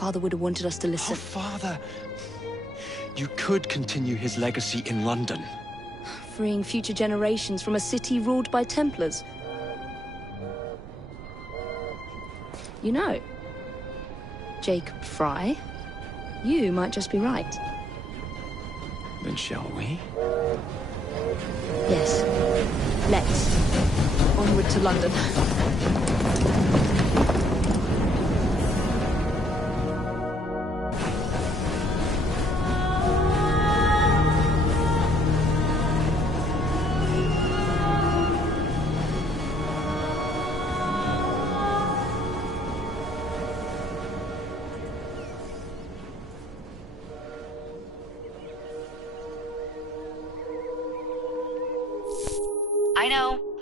Father would have wanted us to listen. Oh, Father! You could continue his legacy in London. Freeing future generations from a city ruled by Templars. You know, Jacob Fry, you might just be right. Then shall we? Yes. Let's. Onward to London.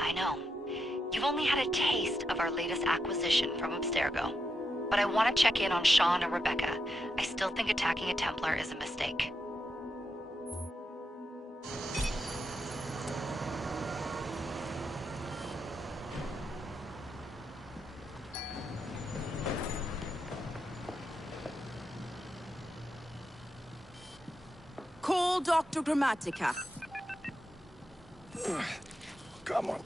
I know. You've only had a taste of our latest acquisition from Abstergo. But I want to check in on Sean and Rebecca. I still think attacking a Templar is a mistake. Call Dr. Grammatica. Come on.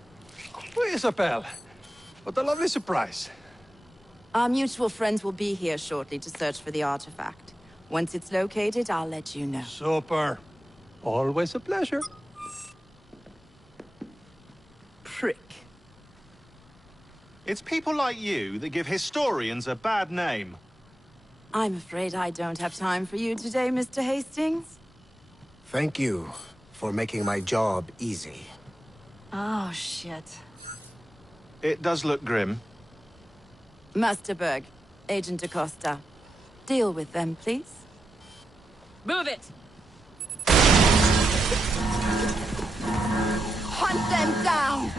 Isabel. What a lovely surprise. Our mutual friends will be here shortly to search for the artifact. Once it's located, I'll let you know. Super. Always a pleasure. Prick. It's people like you that give historians a bad name. I'm afraid I don't have time for you today, Mr. Hastings. Thank you for making my job easy. Oh, shit. It does look grim. Master Berg, Agent Acosta. Deal with them, please. Move it! Hunt them down!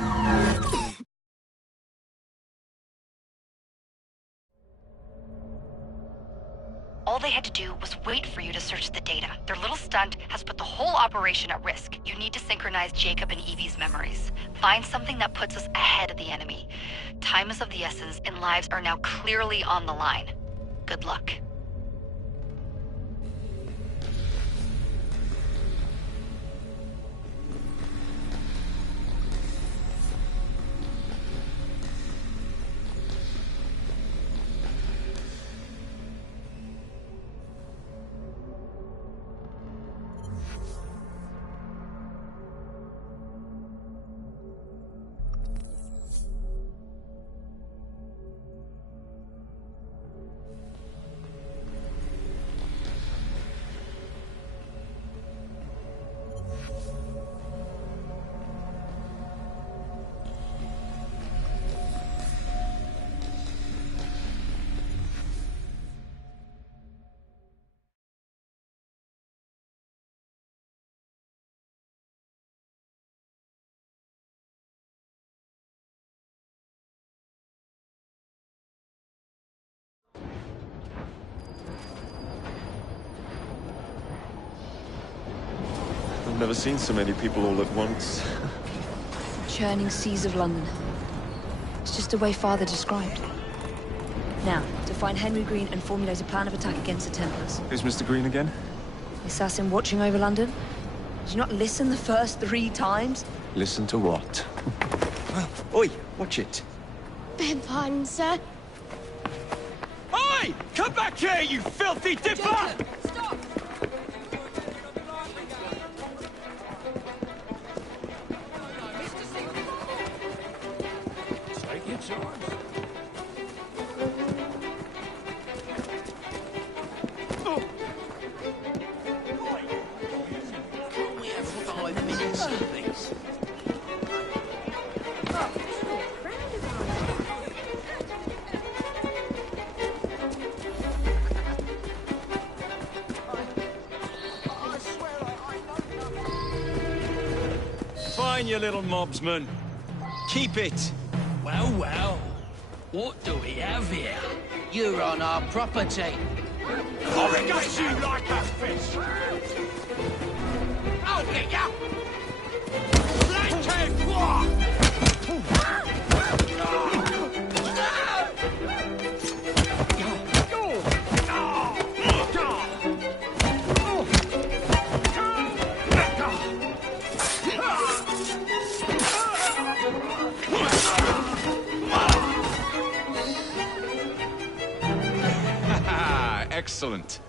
All they had to do was wait for you to search the data. Their little stunt has put the whole operation at risk. You need to synchronize Jacob and Evie's memories. Find something that puts us ahead of the enemy. Time is of the essence, and lives are now clearly on the line. Good luck. I've never seen so many people all at once. Churning seas of London. It's just the way Father described. Now, to find Henry Green and formulate a plan of attack against the Templars. Who's Mr. Green again? The assassin watching over London? Did you not listen the first 3 times? Listen to what? Oi, watch it. Beg pardon, sir. Oi! Come back here, you filthy dipper! Stop! Take your time. Can we have 5 minutes, please? Fine, you little mobsman. Keep it. Well, well. What do we have here? You're on our property. I'll get you like a fish. I'll get ya! Excellent.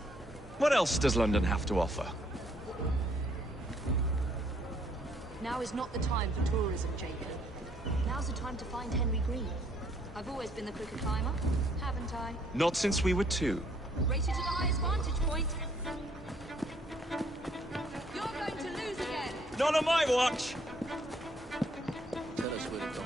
What else does London have to offer? Now is not the time for tourism, Jacob. Now's the time to find Henry Green. I've always been the quicker climber, haven't I? Not since we were 2. Race you to the highest vantage point. You're going to lose again. Not on my watch! Tell us where to go.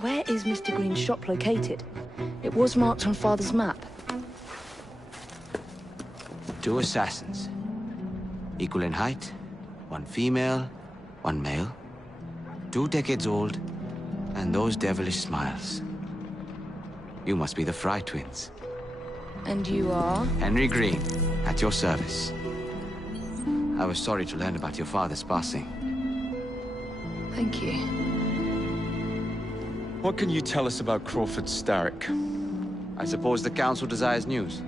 Where is Mr. Green's shop located? It was marked on Father's map. 2 assassins. Equal in height. 1 female, 1 male. 2 decades old. And those devilish smiles. You must be the Fry twins. And you are? Henry Green, at your service. I was sorry to learn about your father's passing. Thank you. What can you tell us about Crawford Starrick? I suppose the Council desires news.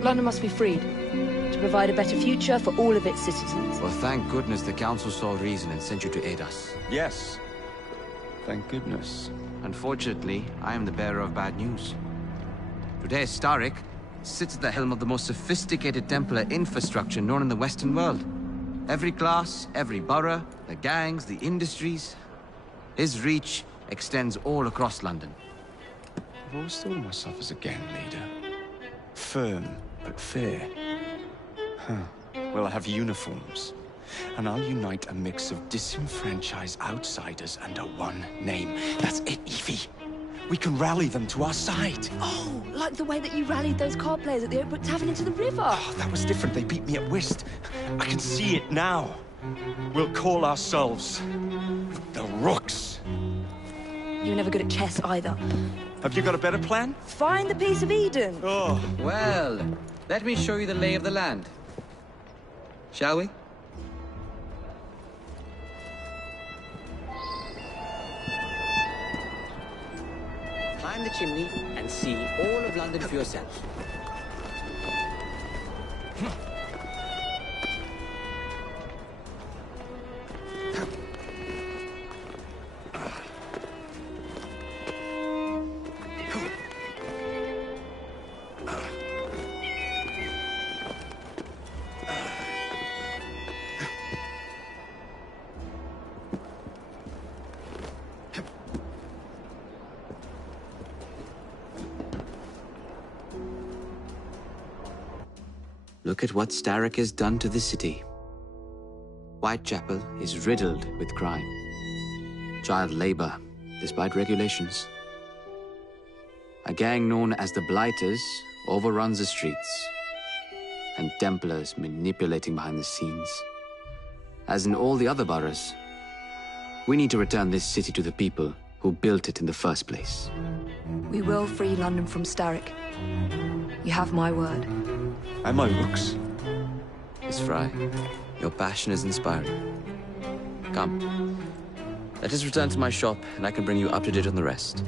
London must be freed, to provide a better future for all of its citizens. Well, thank goodness the Council saw reason and sent you to aid us. Yes. Thank goodness. Unfortunately, I am the bearer of bad news. Today, Starrick sits at the helm of the most sophisticated Templar infrastructure known in the Western world. Every class, every borough, the gangs, the industries. His reach extends all across London. I've always thought of myself as a gang leader. Firm, but fair. Huh. Well, I have uniforms. And I'll unite a mix of disenfranchised outsiders under one name. That's it, Evie. We can rally them to our side. Oh, like the way that you rallied those card players at the Oakbrook Tavern into the river. Oh, that was different. They beat me at whist. I can see it now. We'll call ourselves the Rooks. You were never good at chess either. Have you got a better plan? Find the piece of Eden. Oh. Well, let me show you the lay of the land. Shall we? Climb the chimney and see all of London for yourself. Look at what Starrick has done to the city. Whitechapel is riddled with crime. Child labor, despite regulations. A gang known as the Blighters overruns the streets. And Templars manipulating behind the scenes. As in all the other boroughs, we need to return this city to the people who built it in the first place. We will free London from Starrick. You have my word. And my Rooks. Miss Fry, your passion is inspiring. Come. Let us return to my shop, and I can bring you up to date on the rest.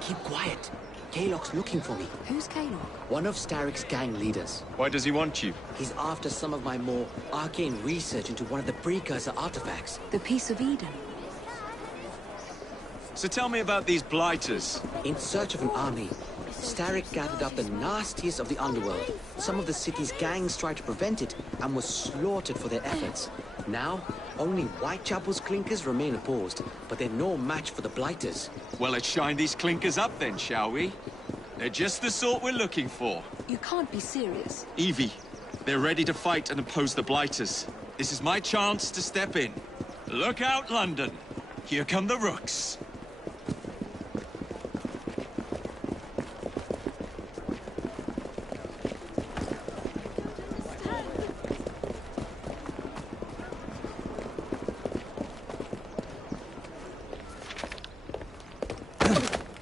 Keep quiet. Kaylock's looking for me. Who's Kaylock? One of Starrick's gang leaders. Why does he want you? He's after some of my more arcane research into one of the precursor artifacts. The piece of Eden. So tell me about these Blighters. In search of an army, Starrick gathered up the nastiest of the underworld. Some of the city's gangs tried to prevent it and were slaughtered for their efforts. Now, only Whitechapel's clinkers remain opposed, but they're no match for the Blighters. Well, let's shine these clinkers up then, shall we? They're just the sort we're looking for. You can't be serious. Evie, they're ready to fight and oppose the Blighters. This is my chance to step in. Look out, London. Here come the Rooks.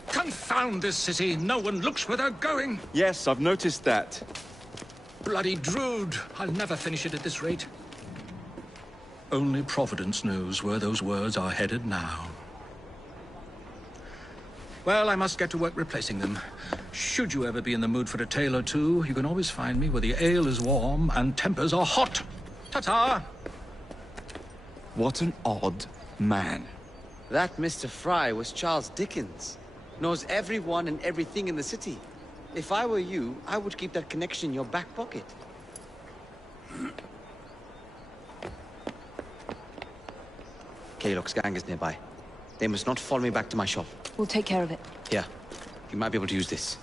Confound this city. No one looks where they're going. Yes, I've noticed that. Bloody Drood. I'll never finish it at this rate. Only Providence knows where those words are headed now. Well, I must get to work replacing them. Should you ever be in the mood for a tale or two, you can always find me where the ale is warm and tempers are hot. Ta-ta! What an odd man. That Mr. Fry was Charles Dickens. Knows everyone and everything in the city. If I were you, I would keep that connection in your back pocket. Kaylock's gang is nearby. They must not follow me back to my shop. We'll take care of it. Here, you might be able to use this.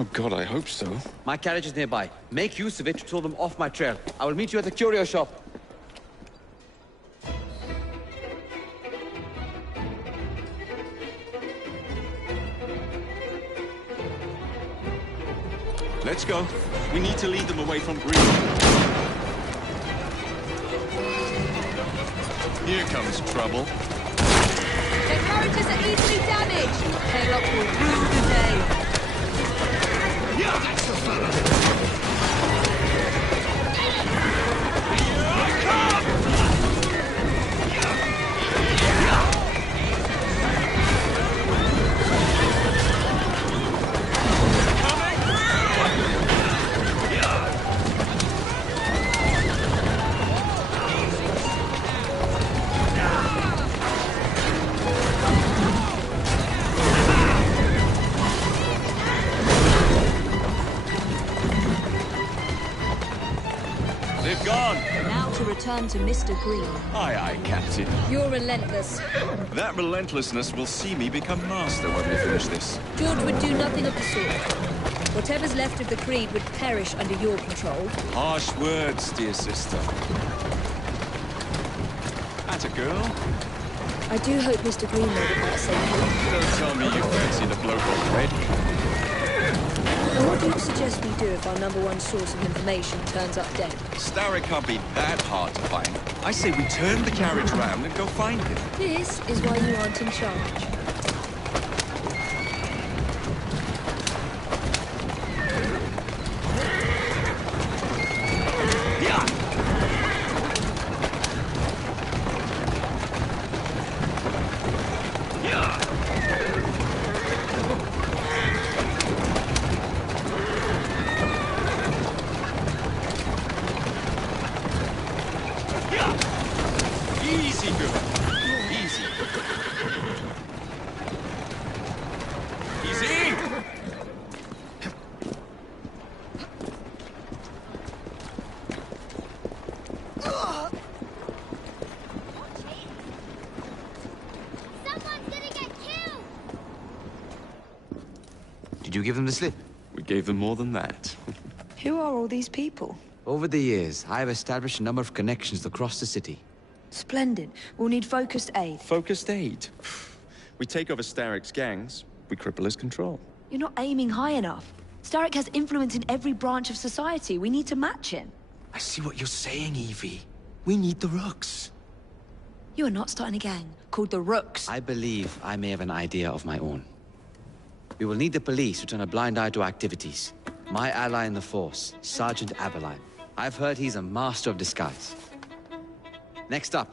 Oh God, I hope so. My carriage is nearby. Make use of it to throw them off my trail. I will meet you at the curio shop. Let's go. We need to lead them away from Green. Here comes trouble. Their carriages are easily damaged. Kaylock will rue the day. Yeah, that's the fella. They've gone. Now to return to Mr. Green. Aye, aye, Captain. You're relentless. That relentlessness will see me become master when we finish this. George would do nothing of the sort. Whatever's left of the Creed would perish under your control. Harsh words, dear sister. That's a girl. I do hope Mr. Green made it back safely. Don't tell me you fancy the bloke already. And what do you suggest we do if our #1 source of information turns up dead? Starrick can't be that hard to find. I say we turn the carriage round and go find him. This is why you aren't in charge. Easy, girl. Easy. Easy! Someone's gonna get killed! Did you give them the slip? We gave them more than that. Who are all these people? Over the years, I have established a number of connections across the city. Splendid. We'll need focused aid. Focused aid. We take over Starrick's gangs, we cripple his control. You're not aiming high enough. Starrick has influence in every branch of society. We need to match him. I see what you're saying, Evie. We need the Rooks. You are not starting a gang called the Rooks. I believe I may have an idea of my own. We will need the police to turn a blind eye to activities. My ally in the force, Sergeant Aberline. I've heard he's a master of disguise. Next up,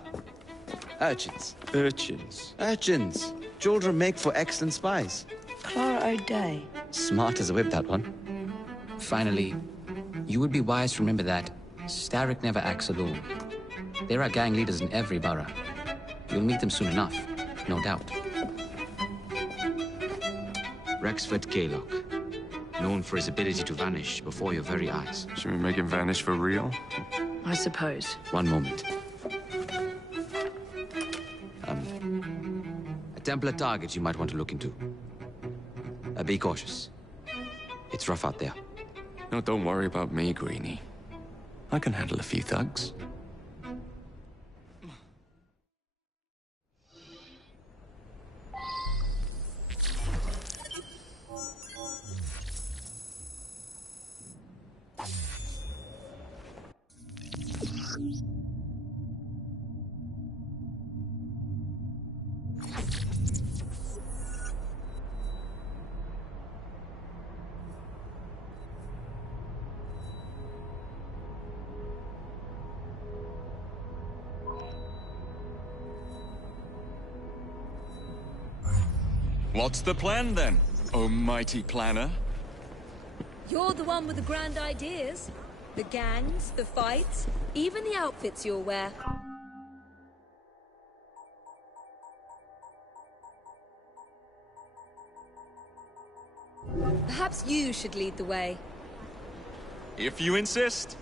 urchins. Urchins? Urchins. Children make for excellent spies. Clara O'Day. Smart as a whip, that one. Finally, you would be wise to remember that Starrick never acts alone. There are gang leaders in every borough. You'll meet them soon enough, no doubt. Rexford Kaylock, known for his ability to vanish before your very eyes. Should we make him vanish for real? I suppose. One moment. A Templar target you might want to look into. Be cautious. It's rough out there. No, don't worry about me, Greenie. I can handle a few thugs. What's the plan then, oh mighty planner? You're the one with the grand ideas. The gangs, the fights, even the outfits you'll wear. Perhaps you should lead the way. If you insist.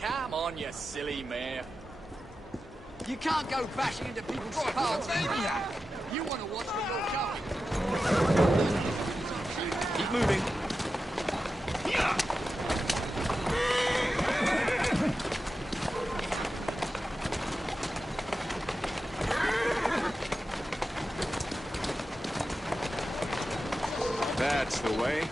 Come on, you silly mare. You can't go bashing into people's cars, maniac! You want to watch where you're going. Keep moving. That's the way.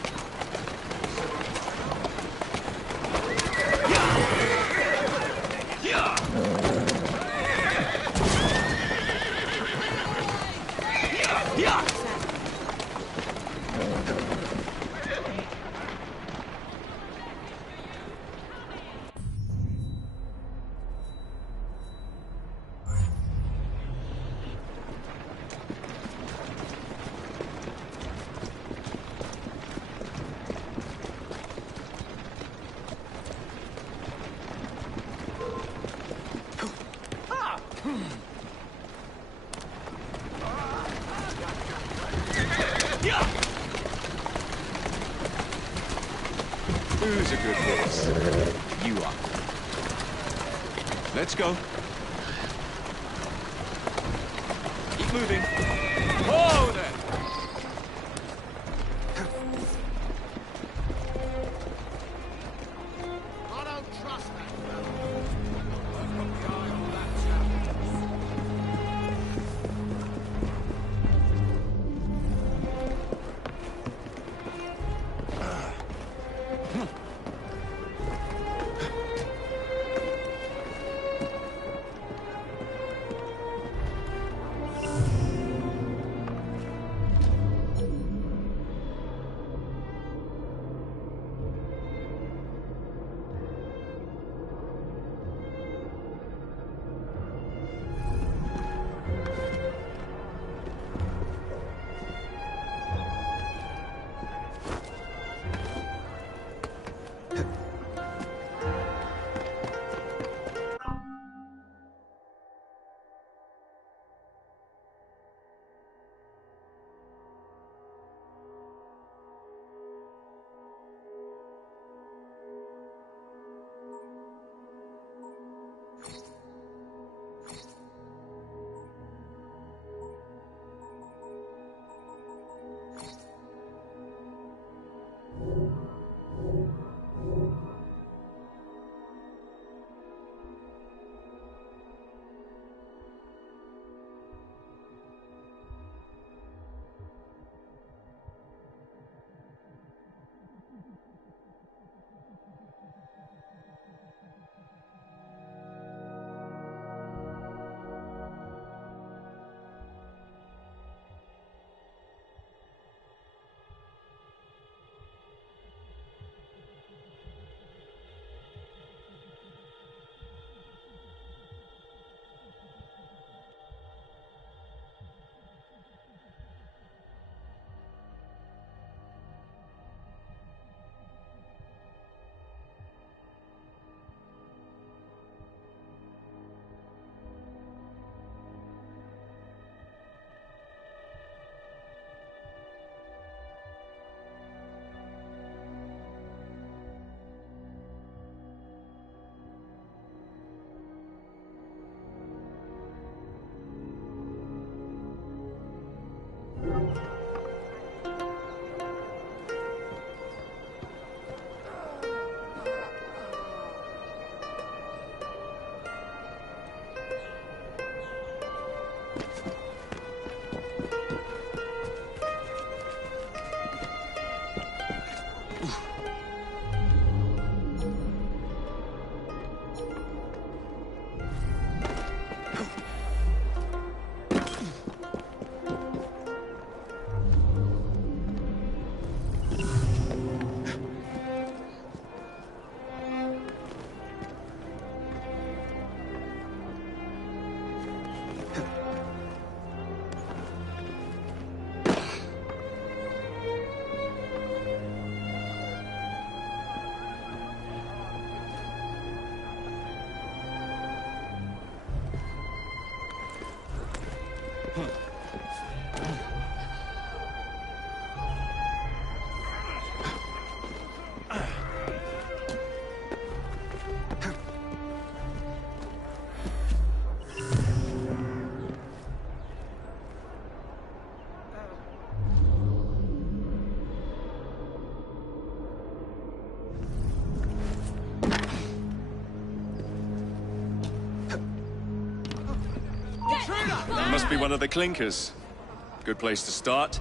good horse. You are. Let's go. Keep moving. Whoa there! I don't trust that fellow. I've got the eye on that chap. Must be one of the clinkers. Good place to start.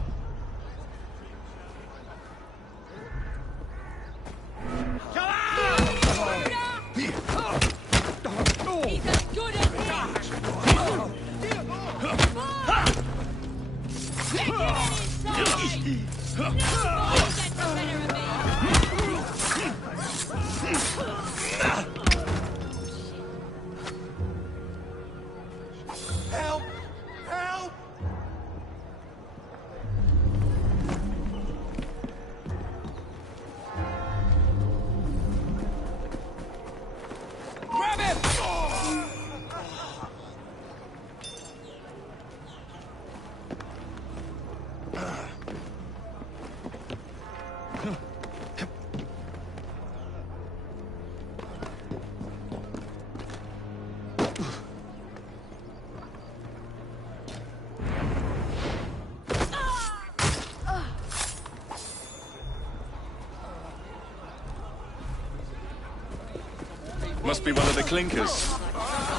must be one of the clinkers.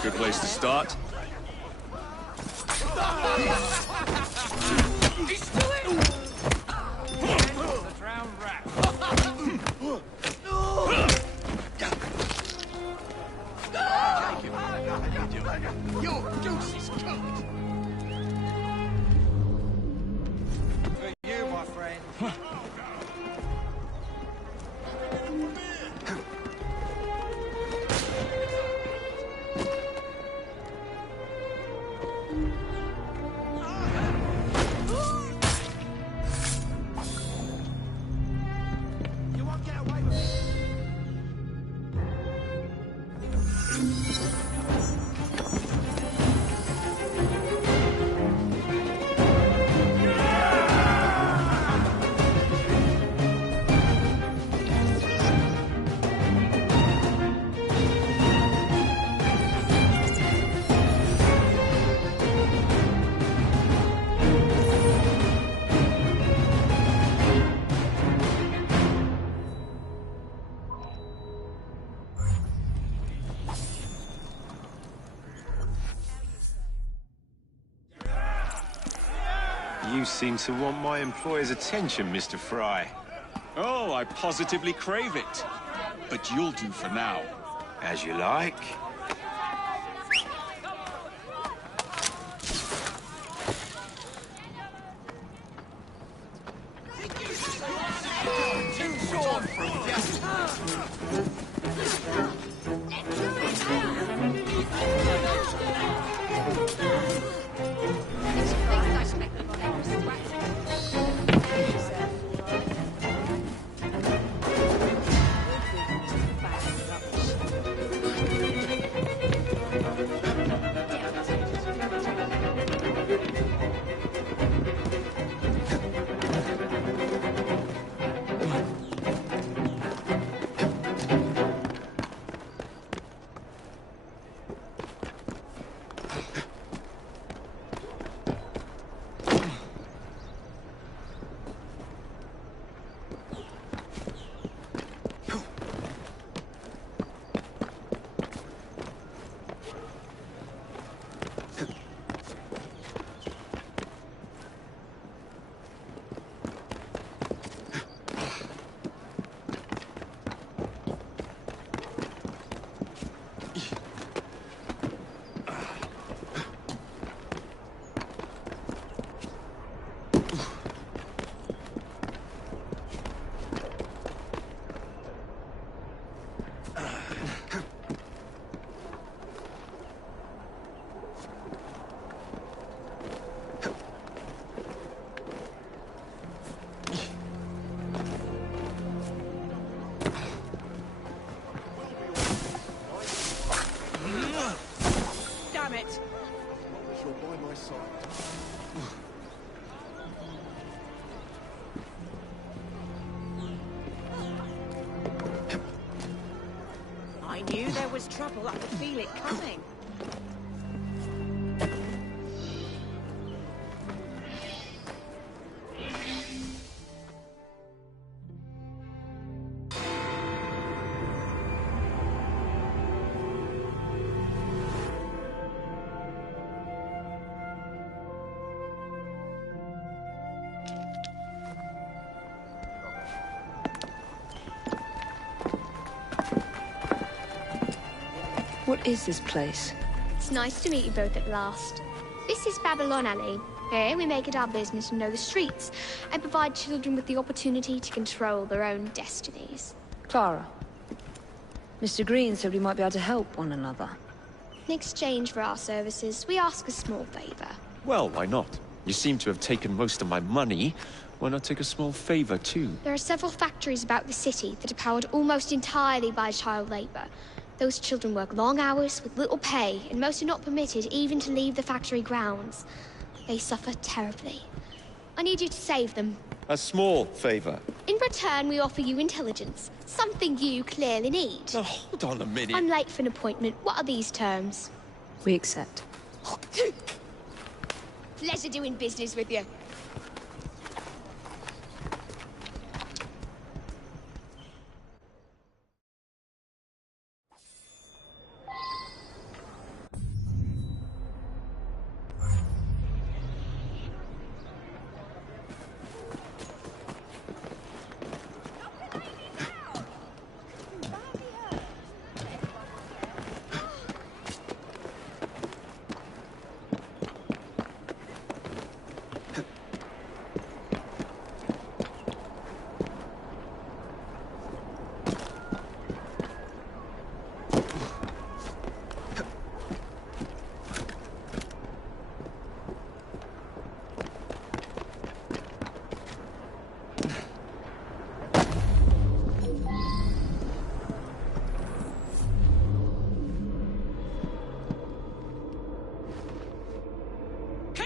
Good place to start. He's still in! The drowned rat. Your goose is cooked! For you, my friend. You seem to want my employer's attention, Mr. Fry. Oh, I positively crave it. But you'll do for now. As you like. Too short from Damn it! You're by my side. I knew there was trouble. I could feel it coming. What is this place? It's nice to meet you both at last. This is Babylon Alley. Here we make it our business to know the streets and provide children with the opportunity to control their own destinies. Clara. Mr. Green said we might be able to help one another. In exchange for our services, we ask a small favor. Well, why not? You seem to have taken most of my money. Why not take a small favor, too? There are several factories about the city that are powered almost entirely by child labor. Those children work long hours with little pay, and most are not permitted even to leave the factory grounds. They suffer terribly. I need you to save them. A small favor. In return, we offer you intelligence, something you clearly need. Now, hold on a minute. I'm late for an appointment. What are these terms? We accept. Pleasure doing business with you.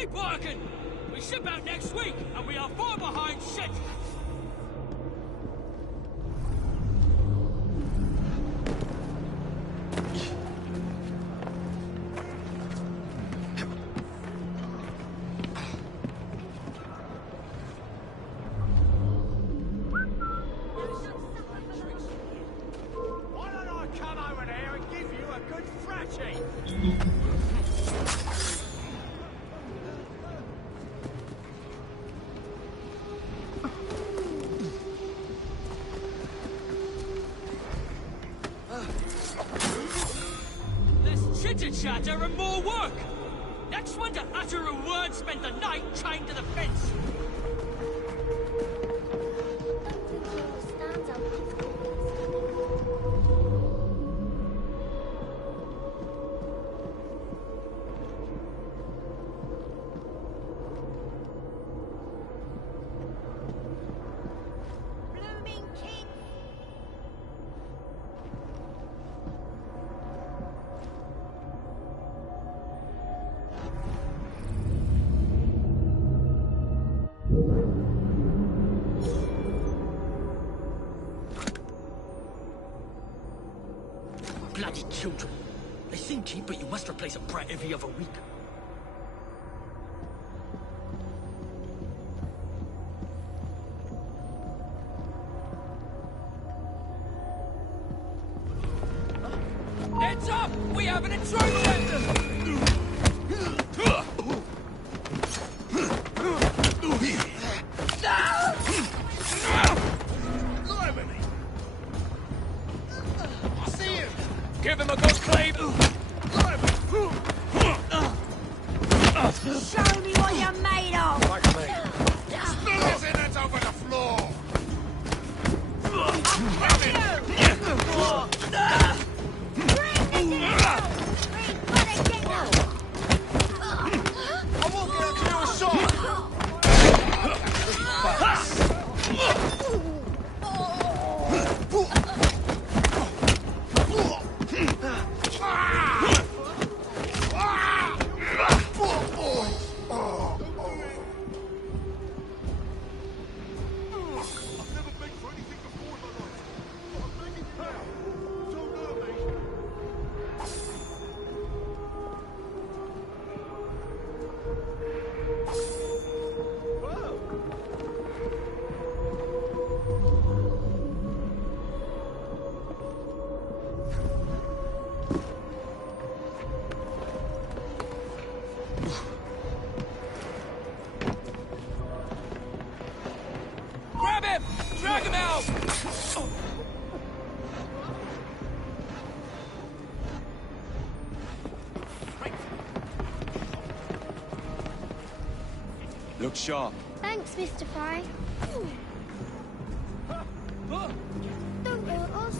Keep working! We ship out next week, and we are far behind schedule! Why don't I come over there and give you a good thrashing? Less chitter-chatter and more work! Next one to utter a word spent the night chained to the fence! Bloody children. They seem cheap, but you must replace a brat every other week. Heads up! We have an intruder! Give him a good cleave! Show me what you're made of! Like me. Spill his innards over the floor! I won't get up to do a shot! Grab him! Drag him out! Look sharp. Thanks, Mr. Fry. Don't hurt us.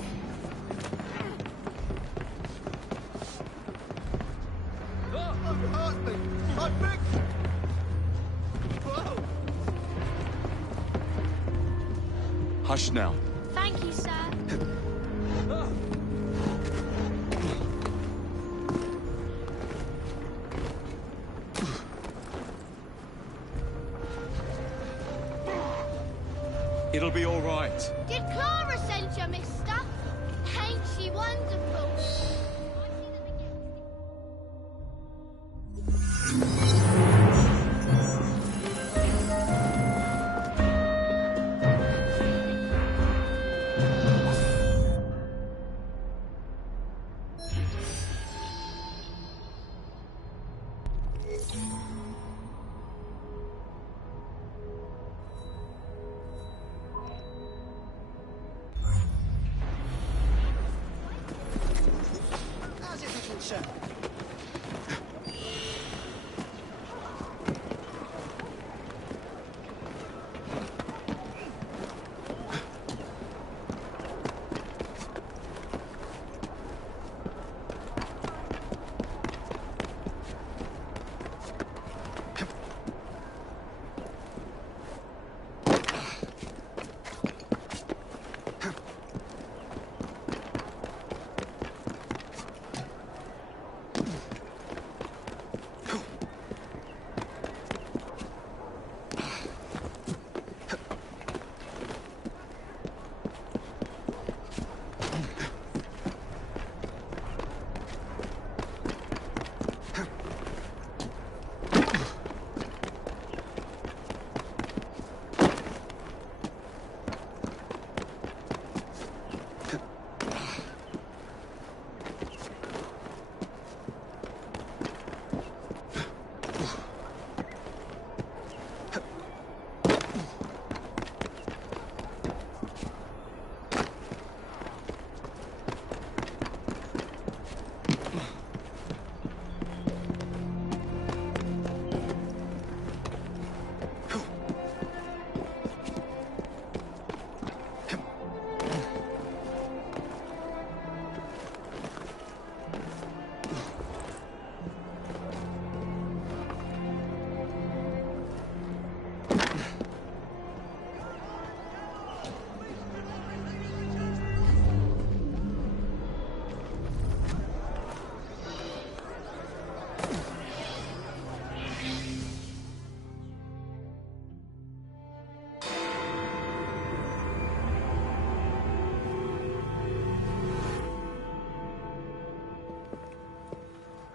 Hurt me! I picked it! Hush now. Thank you, sir. It'll be all right. Did Clara send you, mister? Ain't she wonderful? How's it looking, sir?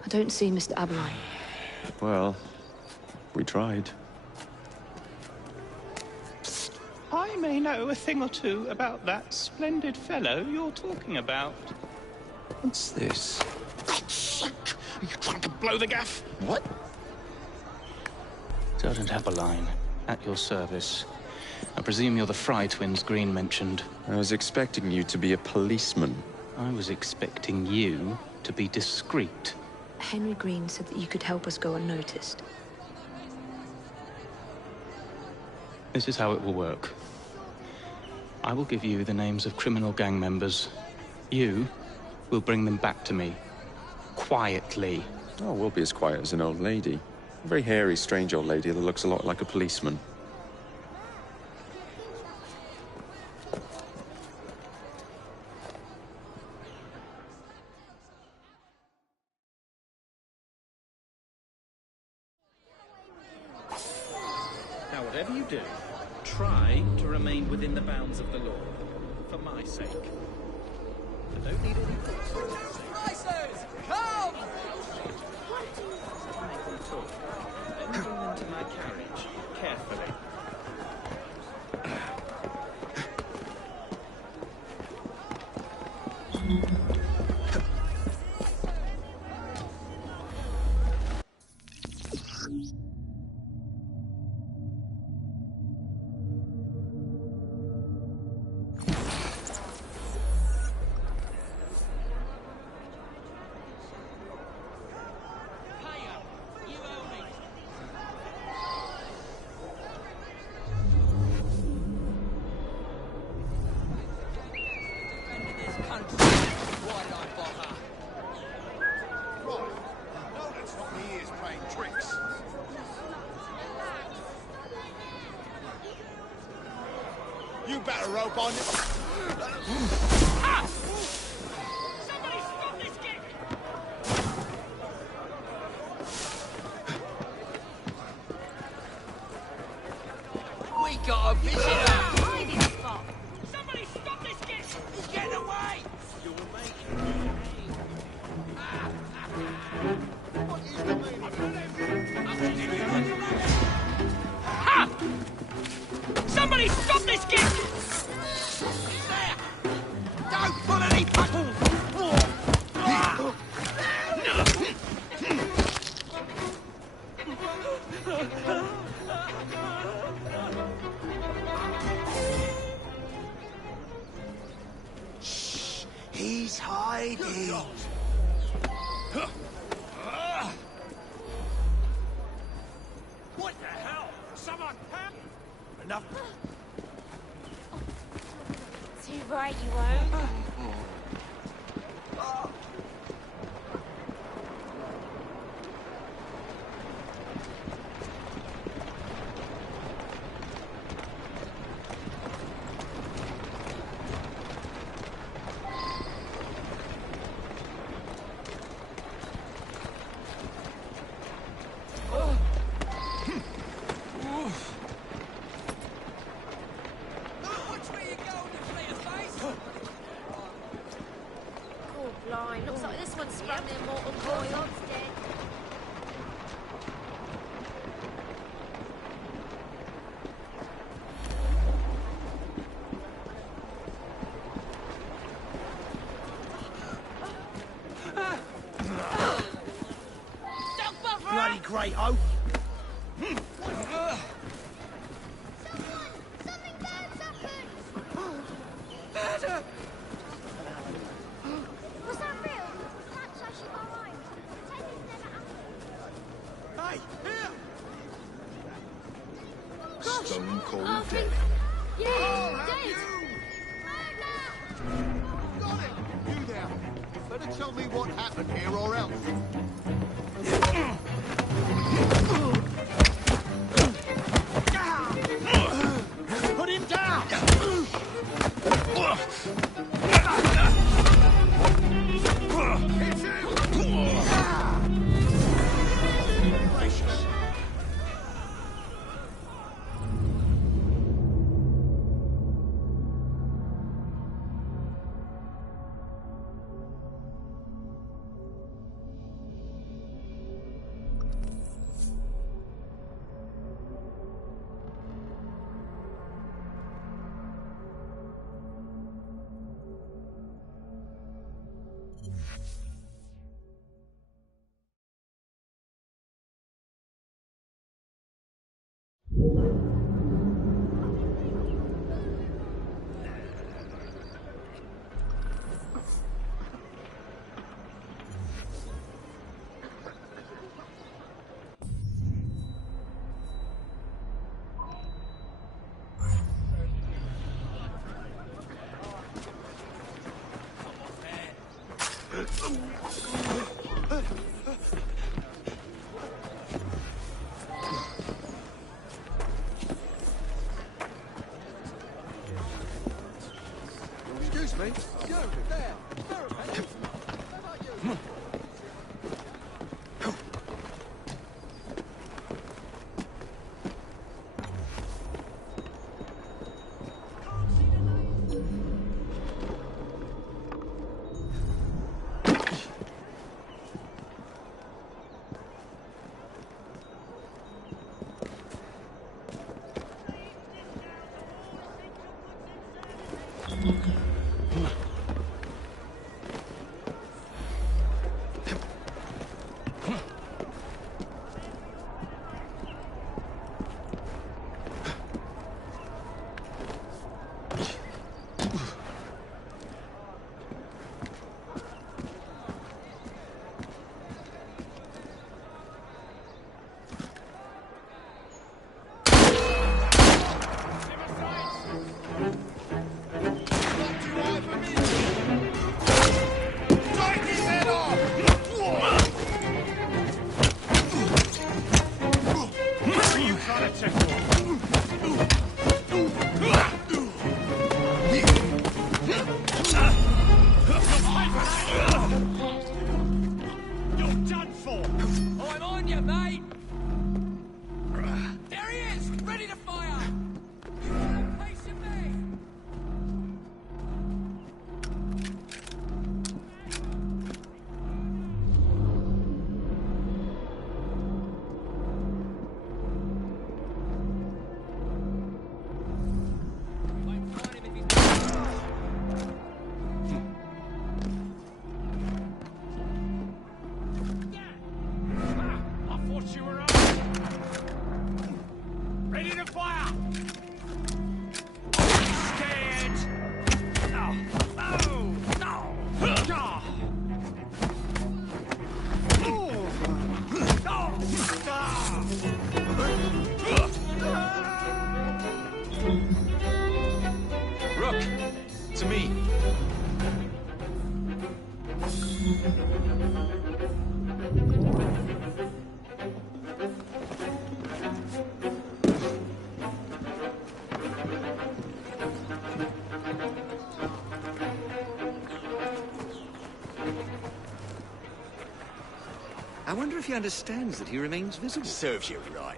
I don't see Mr. Aberline. Well, we tried. I may know a thing or two about that splendid fellow you're talking about. What's this? Are you trying to blow the gaff? What? Sergeant Aberline, at your service. I presume you're the Fry twins Green mentioned. I was expecting you to be a policeman. I was expecting you to be discreet. Henry Green said that you could help us go unnoticed. This is how it will work. I will give you the names of criminal gang members. You will bring them back to me. Quietly. Oh, we'll be as quiet as an old lady. A very hairy, strange old lady that looks a lot like a policeman. Now, whatever you do, try to remain within the bounds of the law. For my sake. I don't need any Prices! Come! make them talk. Then bring them to my carriage, carefully. You better rope on. Somebody stop this kid! We got a visitor! Hiding spot! Somebody stop this kid! He's getting away! You're making Ha! Somebody stop this kid! He's there! Don't pull any buttons! Shh! He's hiding. What the hell? Someone help! Enough. Too right you won't. Blind. Looks like this one sprung the immortal coil. Bloody great oak. Was that real? That's actually behind. Pretend it's never happened. Hey, here! Gosh. Stone cold Oh, dead. Yeah, dead. Got it! You there. Better tell me what happened here or else. Put him down! Hit him! Gracious. Excuse me. You, there. To me. I wonder if he understands that he remains visible. Serves you right.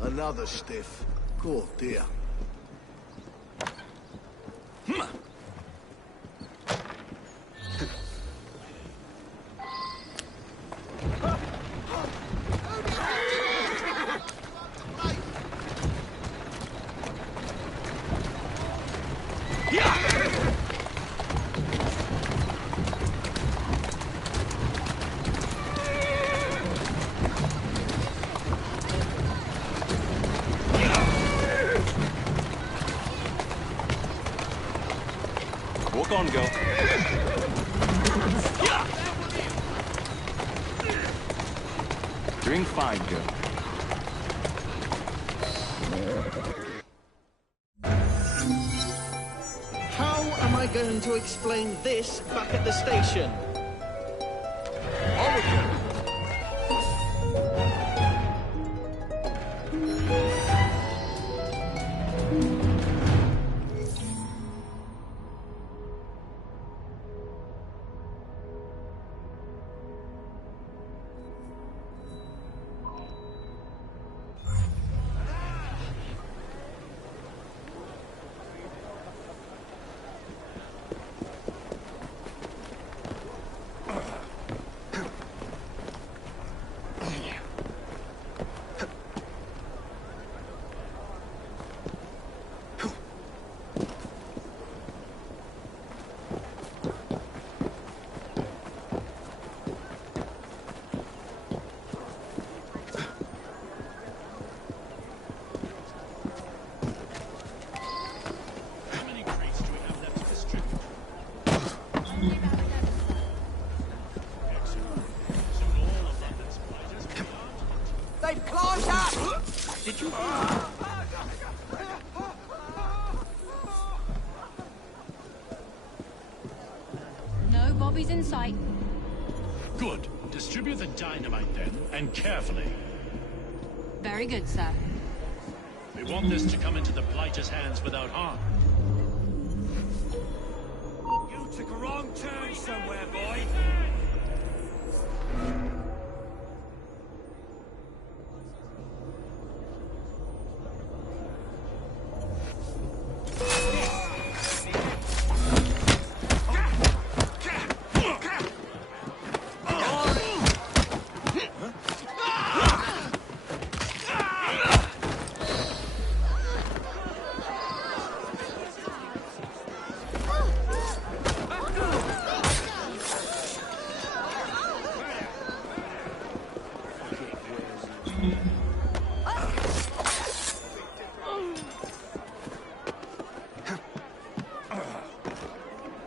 Another stiff. Oh, dear. Walk on, girl. Doing fine, girl. How am I going to explain this back at the station? Trophies in sight. Good. Distribute the dynamite then, and carefully. Very good, sir. We want this to come into the Blighter's hands without harm. You took a wrong turn somewhere, boy.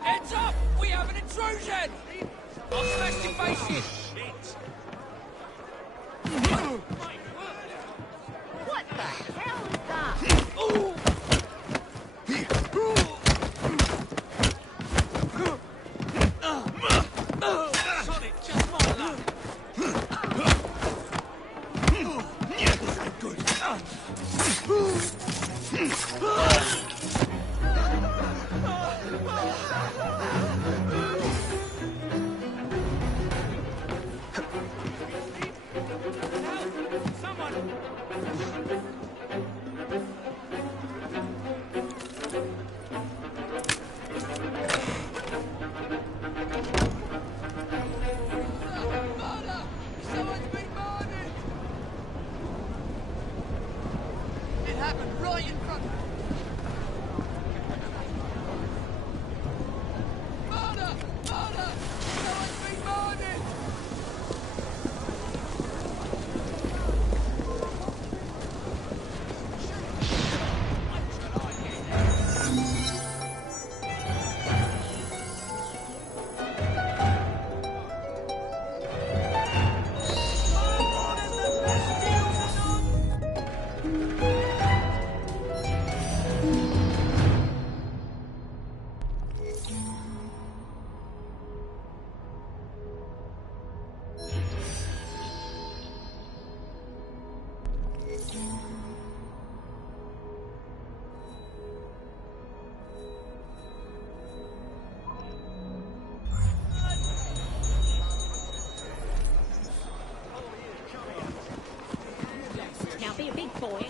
Heads up! We have an intrusion! I'll smash your face in! What the hell is that? Sonic, just my luck! It happened right in front of me. Murder! Murder! Someone's been murdered! Now be a big boy.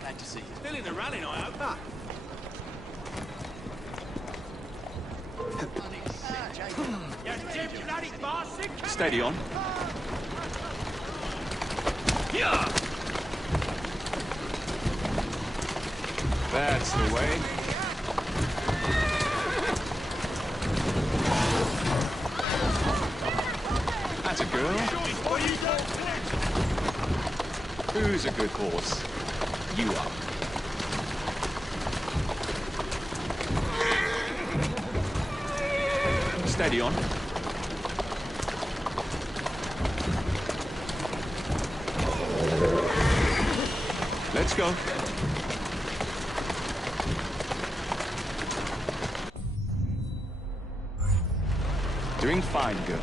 Glad to see you. Still in the running, I hope. Ah. Steady on. Yeah. That's the way. That's a girl. Who's a good horse? You are. Steady on. Let's go. Doing fine, girl.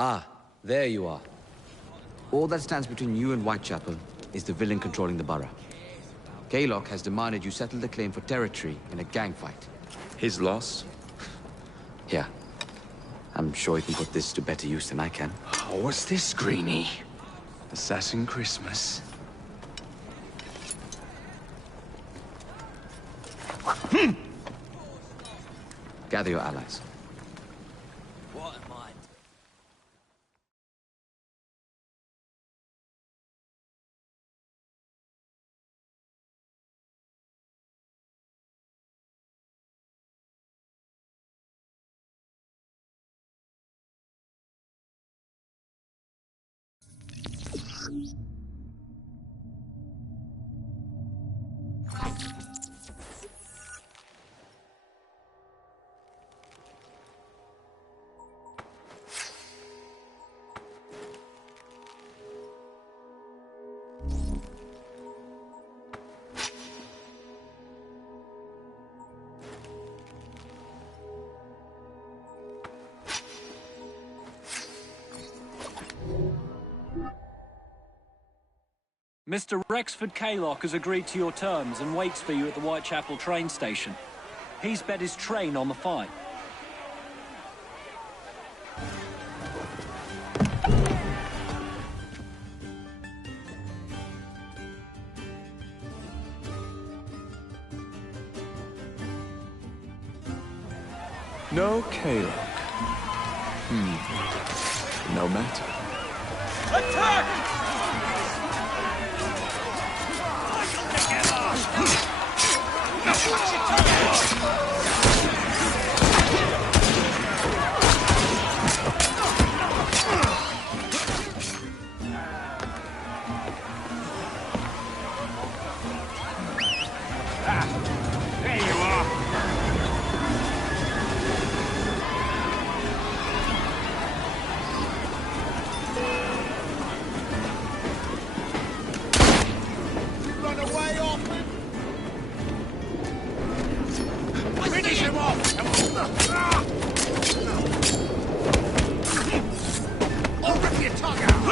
Ah, there you are. All that stands between you and Whitechapel is the villain controlling the borough. Kaylock has demanded you settle the claim for territory in a gang fight. His loss? Yeah. I'm sure he can put this to better use than I can. Oh, what's this, Greenie? Assassin Christmas? Gather your allies. What am I? Mr. Rexford Kaylock has agreed to your terms and waits for you at the Whitechapel train station. He's bet his train on the fight. No Kaylock. No matter. Attack! There you are. Run away, Orphan! Finish him off! I'll rip your tongue out!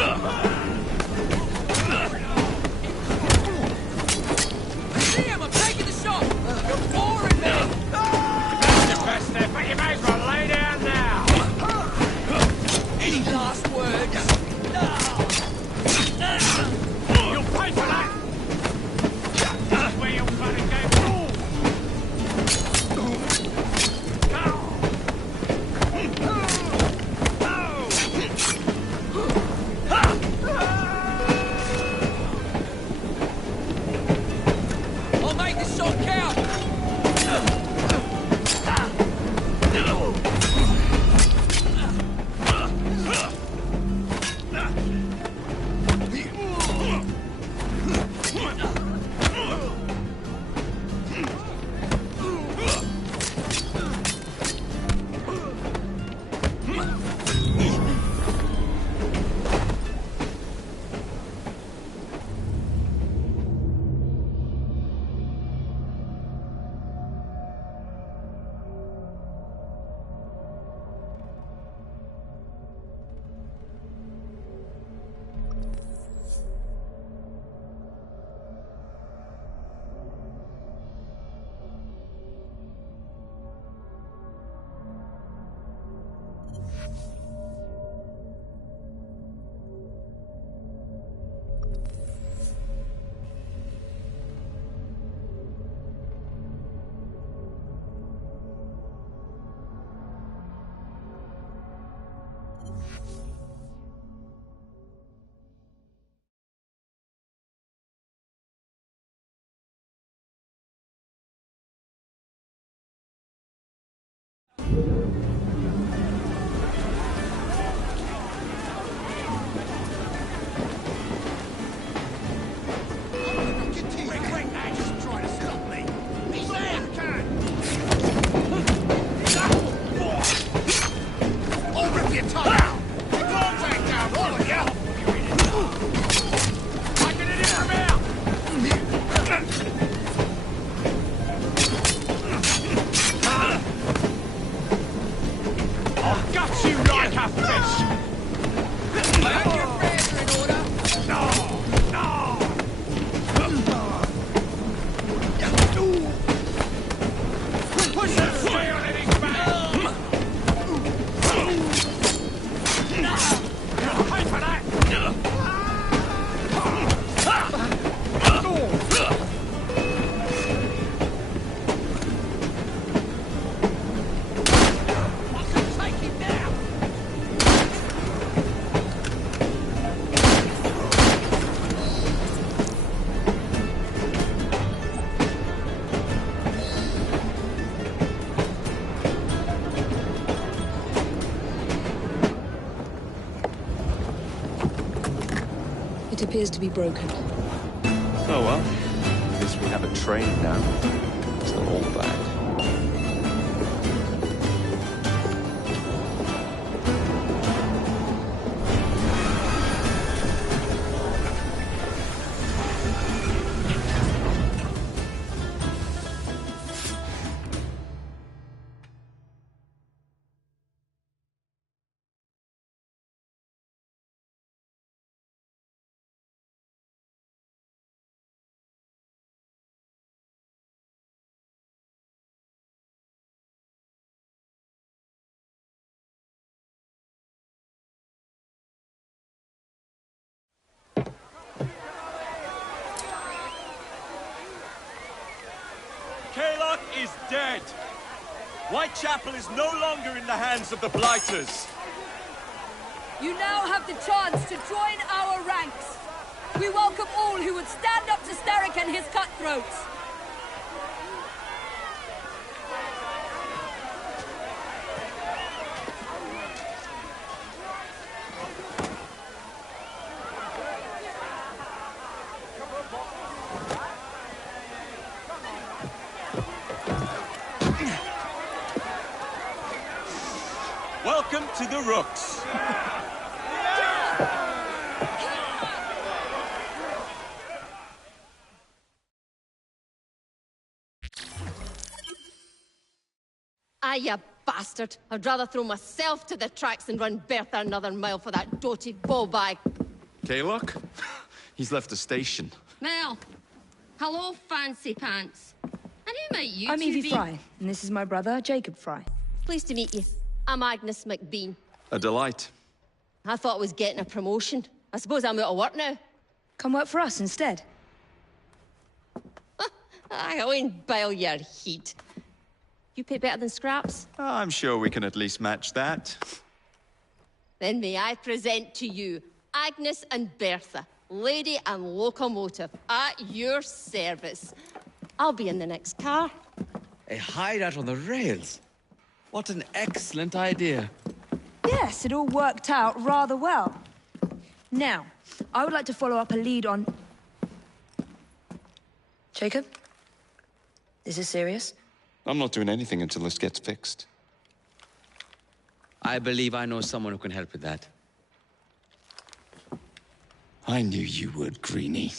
See him! I'm taking the shot! You're boring me! That's the best step, but you may as well lay down now. Any last words? You'll pay for that! That's where your fun and game rules! I'll make this shot count! It appears to be broken. Oh well. At least we have a train now. It's not all bad. Kaylock is dead! Whitechapel is no longer in the hands of the Blighters. You now have the chance to join our ranks. We welcome all who would stand up to Starrick and his cutthroats. Welcome to the Rooks. Ah, you bastard. I'd rather throw myself to the tracks than run Bertha another mile for that doted ball-bag. Kaylock? He's left the station. Mel. Hello, fancy pants. And who might you I'm two Evie be? Fry, and this is my brother, Jacob Fry. Pleased to meet you. I'm Agnes McBean. A delight. I thought I was getting a promotion. I suppose I'm out of work now. Come work for us instead. I won't bile your heat. You pay better than scraps? I'm sure we can at least match that. Then may I present to you Agnes and Bertha, lady and locomotive, at your service. I'll be in the next car. A hideout on the rails? What an excellent idea. Yes, it all worked out rather well. Now, I would like to follow up a lead on... Jacob? Is this serious? I'm not doing anything until this gets fixed. I believe I know someone who can help with that. I knew you would, Greenie.